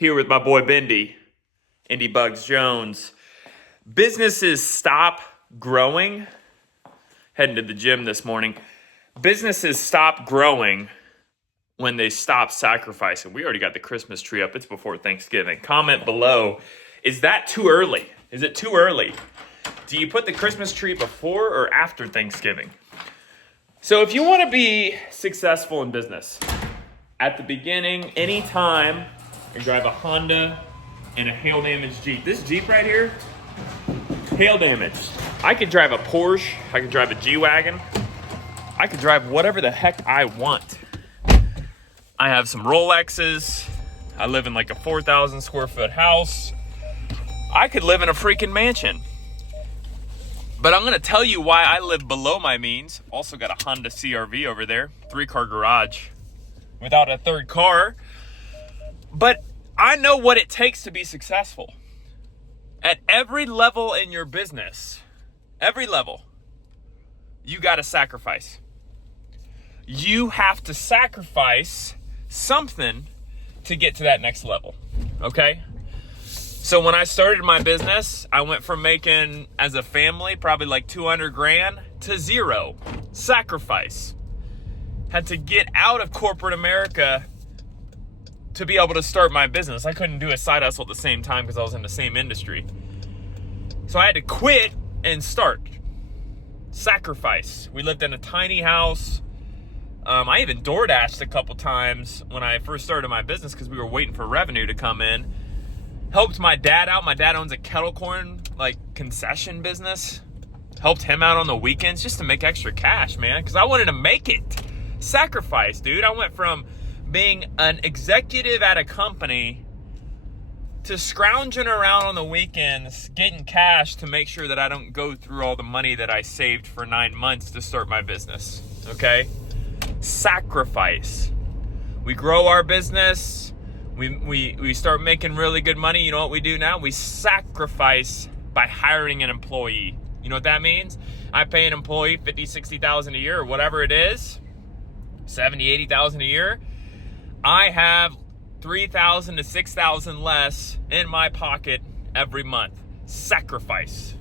Here with my boy Bendy, Indy Bugs Jones. Businesses stop growing. Heading to the gym this morning. Businesses stop growing when they stop sacrificing. We already got the Christmas tree up. It's before Thanksgiving. Comment below. Is that too early? Is it too early? Do you put the Christmas tree before or after Thanksgiving? So if you want to be successful in business, at the beginning, anytime, you drive a Honda and a hail-damaged Jeep. This Jeep right here, hail-damaged. I could drive a Porsche. I could drive a G-Wagon. I could drive whatever the heck I want. I have some Rolexes. I live in like a 4,000 square foot house. I could live in a freaking mansion. But I'm going to tell you why I live below my means. Also got a Honda CR-V over there. 3-car garage without a third car. But I know what it takes to be successful. At every level in your business, every level, you got to sacrifice. You have to sacrifice something to get to that next level, okay? So when I started my business, I went from making, as a family, probably like 200 grand to zero. Sacrifice. Had to get out of corporate America to be able to start my business. I couldn't do a side hustle at the same time because I was in the same industry. So I had to quit and start. Sacrifice. We lived in a tiny house. I even DoorDashed a couple times when I first started my business because we were waiting for revenue to come in. Helped my dad out. My dad owns a kettle corn concession business. Helped him out on the weekends just to make extra cash, man, because I wanted to make it. Sacrifice, dude. I went from being an executive at a company to scrounging around on the weekends, getting cash to make sure that I don't go through all the money that I saved for 9 months to start my business, okay? Sacrifice. We grow our business. We start making really good money. You know what we do now? We sacrifice by hiring an employee. You know what that means? I pay an employee $50,000, $60,000 a year or whatever it is, $70,000, $80,000 a year. I have $3,000 to $6,000 less in my pocket every month. Sacrifice.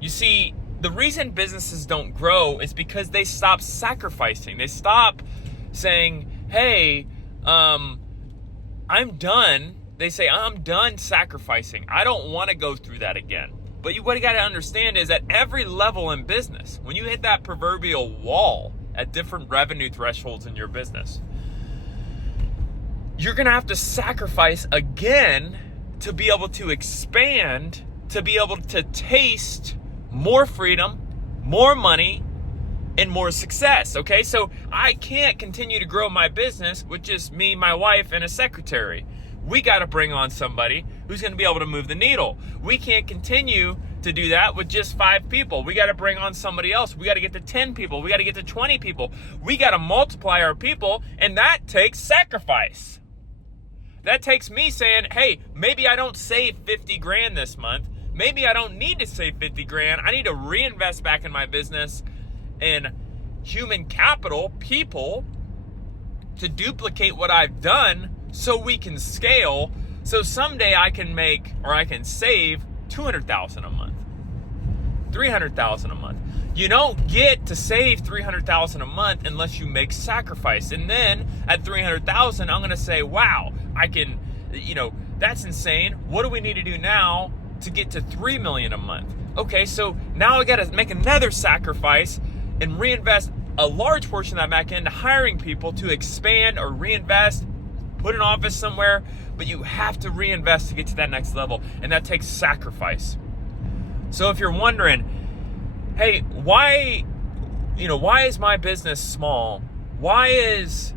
You see, the reason businesses don't grow is because they stop sacrificing. They stop saying, hey, I'm done. They say, I'm done sacrificing. I don't want to go through that again. But what you got to understand is at every level in business, when you hit that proverbial wall at different revenue thresholds in your business, you're going to have to sacrifice again to be able to expand, to be able to taste more freedom, more money, and more success, okay? So I can't continue to grow my business with just me, my wife, and a secretary. We got to bring on somebody who's going to be able to move the needle. We can't continue to do that with just 5 people. We got to bring on somebody else. We got to get to 10 people. We got to get to 20 people. We got to multiply our people, and that takes sacrifice. That takes me saying, hey, maybe I don't save 50 grand this month. Maybe I don't need to save 50 grand. I need to reinvest back in my business in human capital, people, to duplicate what I've done so we can scale. So someday I can make, or I can save $200,000 a month, $300,000 a month. You don't get to save $300,000 a month unless you make sacrifice. And then at $300,000, I'm going to say, wow, I can, that's insane. What do we need to do now to get to $3 million a month? Okay, so now I got to make another sacrifice and reinvest a large portion of that back into hiring people to expand or reinvest, put an office somewhere, but you have to reinvest to get to that next level, and that takes sacrifice. So if you're wondering, hey, why is my business small? What's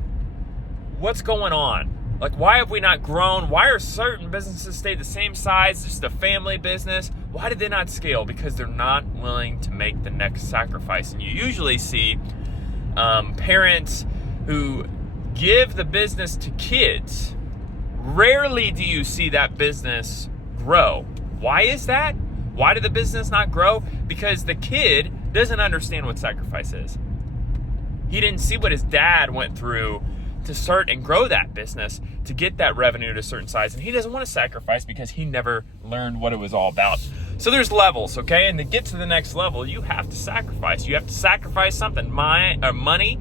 going on? Why have we not grown? Why are certain businesses stay the same size, just a family business? Why did they not scale? Because they're not willing to make the next sacrifice. And you usually see parents who give the business to kids. Rarely do you see that business grow. Why is that? Why did the business not grow? Because the kid doesn't understand what sacrifice is. He didn't see what his dad went through to start and grow that business to get that revenue to a certain size. And he doesn't want to sacrifice because he never learned what it was all about. So there's levels, okay? And to get to the next level, you have to sacrifice. You have to sacrifice something. Money,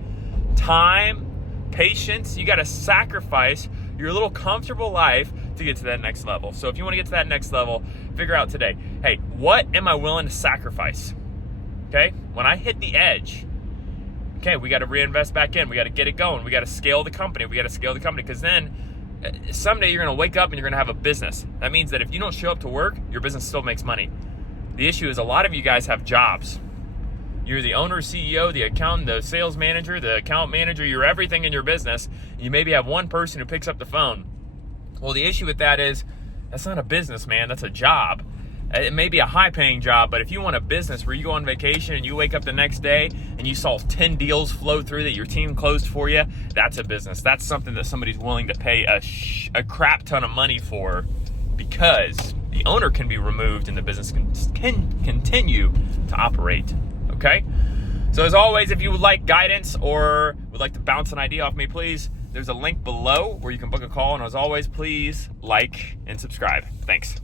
time, patience. You got to sacrifice your little comfortable life to get to that next level. So if you want to get to that next level, figure out today, hey, what am I willing to sacrifice? Okay? When I hit the edge, okay, we got to reinvest back in. We got to get it going. We got to scale the company. Because then someday you're going to wake up and you're going to have a business. That means that if you don't show up to work, your business still makes money. The issue is a lot of you guys have jobs. You're the owner, CEO, the accountant, the sales manager, the account manager. You're everything in your business. You maybe have one person who picks up the phone. Well, the issue with that is that's not a business, man. That's a job. It may be a high-paying job, but if you want a business where you go on vacation and you wake up the next day and you saw 10 deals flow through that your team closed for you, that's a business. That's something that somebody's willing to pay a crap ton of money for, because the owner can be removed and the business can continue to operate, okay? So as always, if you would like guidance or would like to bounce an idea off me, please, there's a link below where you can book a call. And as always, please like and subscribe. Thanks.